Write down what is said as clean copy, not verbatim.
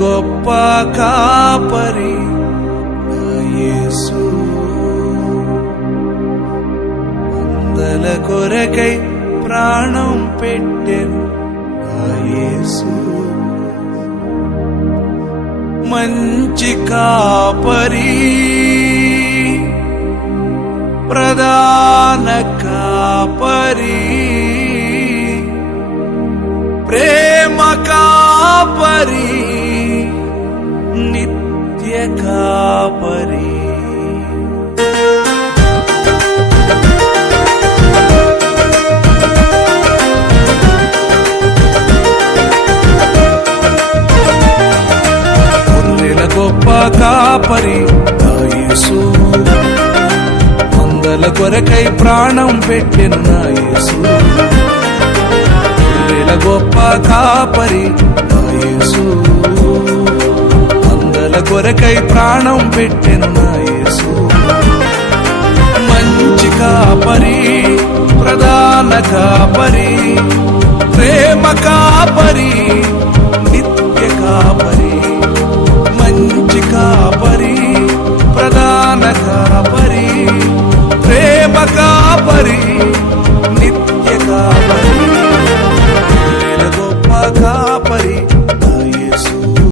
గొప్ప కాపరి నా యేసు, మందల కొరకై ప్రాణం పెట్టెను నా యేసు, మంచి కాపరి ప్రధాన కాపరి ప్రేమ కాపరి నిత్య కాపరి. గొర్రెల గొప్ప కాపరి నా యేసు, మందల కొరకై ప్రాణం పెట్టెను నా యేసు, గొర్రెల గొప్ప కాపరి నా యేసు, మందల కొరకై ప్రాణం పెట్టెను నా యేసు, మంచి కాపరి ప్రధాన కాపరి ప్రేమ